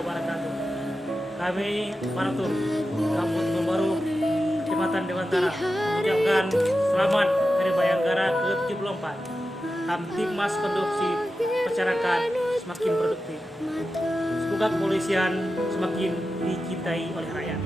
wabarakatuh. Kami Maratur, Kampung Timur Baru, Kecamatan Dewantara, mengucapkan selamat Hari Bayangkara ke-74. Kamtibmas Kondusif masyarakat semakin produktif. Semoga kepolisian semakin dicintai oleh rakyat.